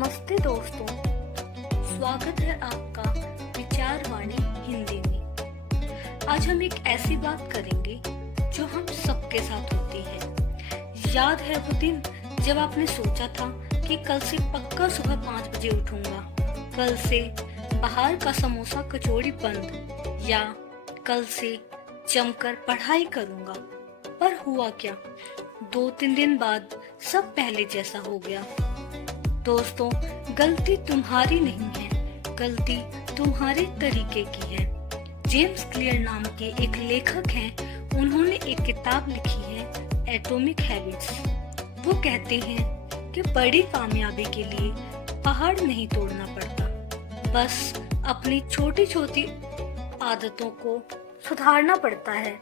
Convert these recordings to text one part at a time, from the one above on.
नमस्ते दोस्तों, स्वागत है आपका विचारवाणी हिंदी में। आज हम एक ऐसी बात करेंगे जो हम सबके साथ होती है। याद है वो दिन जब आपने सोचा था कि कल से पक्का सुबह 5 बजे उठूंगा, कल से बाहर का समोसा कचौड़ी बंद, या कल से जमकर पढ़ाई करूंगा। पर हुआ क्या? 2-3 दिन बाद सब पहले जैसा हो गया। दोस्तों, गलती तुम्हारी नहीं है, गलती तुम्हारे तरीके की है। जेम्स क्लियर नाम के एक लेखक हैं, उन्होंने एक किताब लिखी है एटॉमिक हैबिट्स। वो कहते हैं कि बड़ी कामयाबी के लिए पहाड़ नहीं तोड़ना पड़ता, बस अपनी छोटी छोटी आदतों को सुधारना पड़ता है।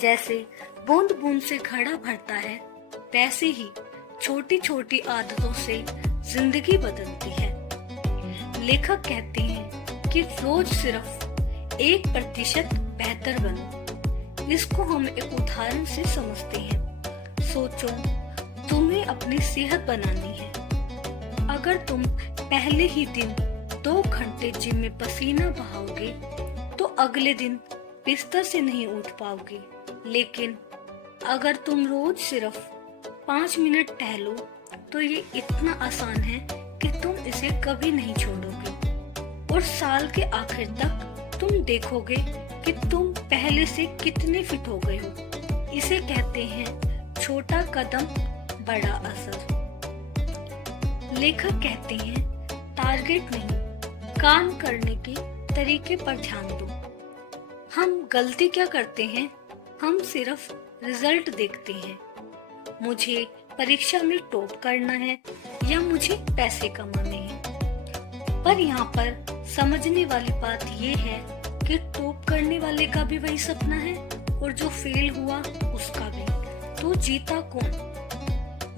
जैसे बूंद बूंद से घड़ा भरता है, वैसे ही छोटी छोटी आदतों से जिंदगी बदलती है। लेखक कहते हैं कि रोज सिर्फ 1% बेहतर बनो। इसको हम एक उदाहरण से समझते हैं। सोचो, तुम्हें अपनी सेहत बनानी है। अगर तुम पहले ही दिन 2 घंटे जिम में पसीना बहाओगे तो अगले दिन बिस्तर से नहीं उठ पाओगे। लेकिन अगर तुम रोज सिर्फ 5 मिनट टहलो तो ये इतना आसान है कि तुम इसे कभी नहीं छोड़ोगे, और साल के आखिर तक तुम देखोगे कि तुम पहले से कितने फिट हो गए हो। इसे कहते हैं छोटा कदम बड़ा असर। लेखक कहते हैं टारगेट नहीं, काम करने के तरीके पर ध्यान दो। हम गलती क्या करते हैं? हम सिर्फ रिजल्ट देखते हैं। मुझे परीक्षा में टॉप करना है या मुझे पैसे कमाने हैं। पर यहाँ पर समझने वाली बात ये है कि टॉप करने वाले का भी वही सपना है और जो फेल हुआ उसका भी। तो जीता कौन?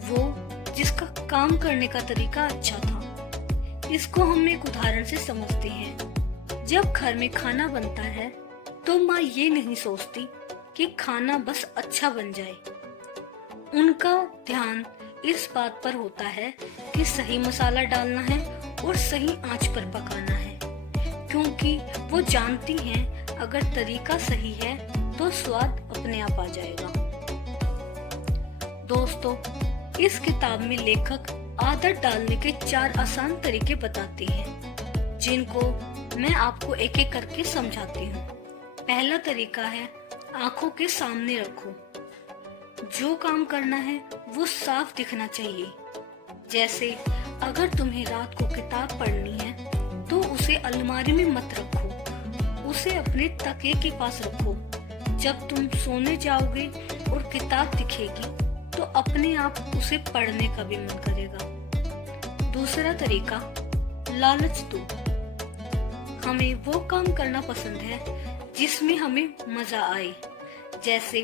वो जिसका काम करने का तरीका अच्छा था। इसको हम एक उदाहरण से समझते हैं। जब घर में खाना बनता है तो माँ ये नहीं सोचती कि खाना बस अच्छा बन जाए। उनका ध्यान इस बात पर होता है कि सही मसाला डालना है और सही आंच पर पकाना है, क्योंकि वो जानती हैं अगर तरीका सही है तो स्वाद अपने आप आ जाएगा। दोस्तों, इस किताब में लेखक आदत डालने के 4 आसान तरीके बताते हैं, जिनको मैं आपको एक एक करके समझाती हूँ। पहला तरीका है आंखों के सामने रखो। जो काम करना है वो साफ दिखना चाहिए। जैसे अगर तुम्हें रात को किताब पढ़नी है तो उसे अलमारी में मत रखो, उसे अपने तकिए के पास रखो। जब तुम सोने जाओगे और किताब दिखेगी तो अपने आप उसे पढ़ने का भी मन करेगा। दूसरा तरीका, लालच दो। हमें वो काम करना पसंद है जिसमें हमें मजा आए। जैसे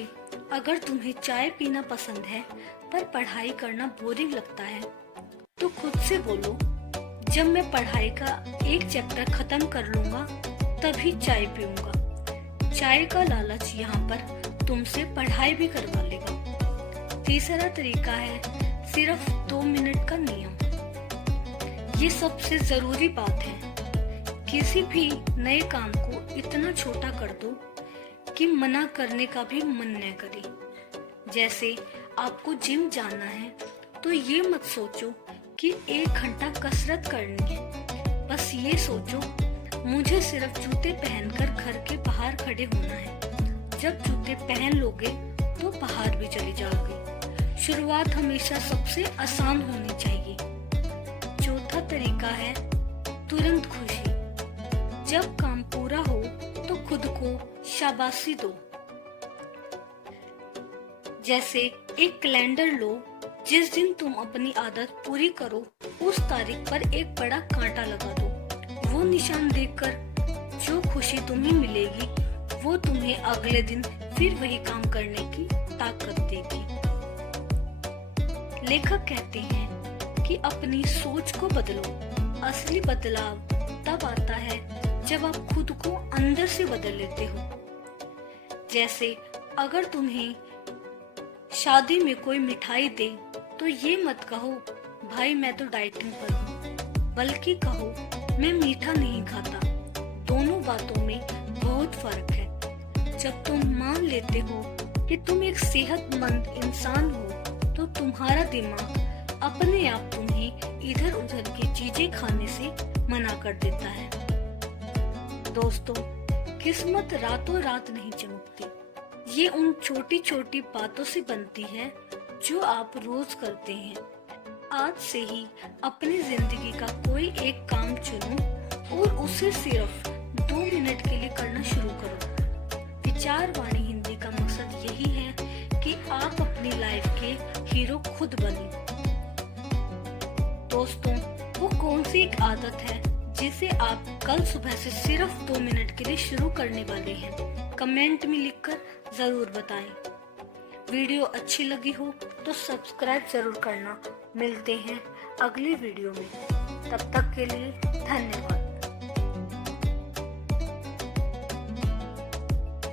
अगर तुम्हें चाय पीना पसंद है पर पढ़ाई करना बोरिंग लगता है तो खुद से बोलो, जब मैं पढ़ाई का एक चैप्टर खत्म कर लूंगा तभी चाय पीऊंगा। चाय का लालच यहाँ पर तुमसे पढ़ाई भी करवा लेगा। तीसरा तरीका है सिर्फ 2 मिनट का नियम। ये सबसे जरूरी बात है। किसी भी नए काम को इतना छोटा कर दो कि मना करने का भी मन न करे। जैसे आपको जिम जाना है तो ये मत सोचो कि 1 घंटा कसरत करनी है। बस ये सोचो, मुझे सिर्फ जूते पहनकर घर के बाहर खड़े होना है। जब जूते पहन लोगे तो बाहर भी चले जाओगे। शुरुआत हमेशा सबसे आसान होनी चाहिए। चौथा तरीका है तुरंत खुशी। जब काम पूरा हो तो खुद को शाबाशी दो। जैसे एक कैलेंडर लो, जिस दिन तुम अपनी आदत पूरी करो उस तारीख पर एक बड़ा कांटा लगा दो। वो निशान देखकर जो खुशी तुम्हें मिलेगी वो तुम्हें अगले दिन फिर वही काम करने की ताकत देगी। लेखक कहते हैं कि अपनी सोच को बदलो। असली बदलाव तब आता है जब आप खुद को अंदर से बदल लेते हो। जैसे अगर तुम्हें शादी में कोई मिठाई दे तो ये मत कहो भाई मैं तो डाइटिंग पर हूँ, बल्कि कहो मैं मीठा नहीं खाता। दोनों बातों में बहुत फर्क है। जब तुम मान लेते हो कि तुम एक सेहतमंद इंसान हो तो तुम्हारा दिमाग अपने आप तुम्हें इधर उधर की चीजें खाने से मना कर देता है। दोस्तों, किस्मत रातों रात नहीं चमकती। ये उन छोटी छोटी बातों से बनती है जो आप रोज करते हैं। आज से ही अपनी जिंदगी का कोई एक काम चुनो और उसे सिर्फ 2 मिनट के लिए करना शुरू करो। विचारवाणी हिंदी का मकसद यही है कि आप अपनी लाइफ के हीरो खुद बने। दोस्तों, वो कौन सी एक आदत है जिसे आप कल सुबह से सिर्फ 2 मिनट के लिए शुरू करने वाले हैं? कमेंट में लिखकर जरूर बताएं। वीडियो अच्छी लगी हो तो सब्सक्राइब जरूर करना। मिलते हैं अगली वीडियो में। तब तक के लिए धन्यवाद।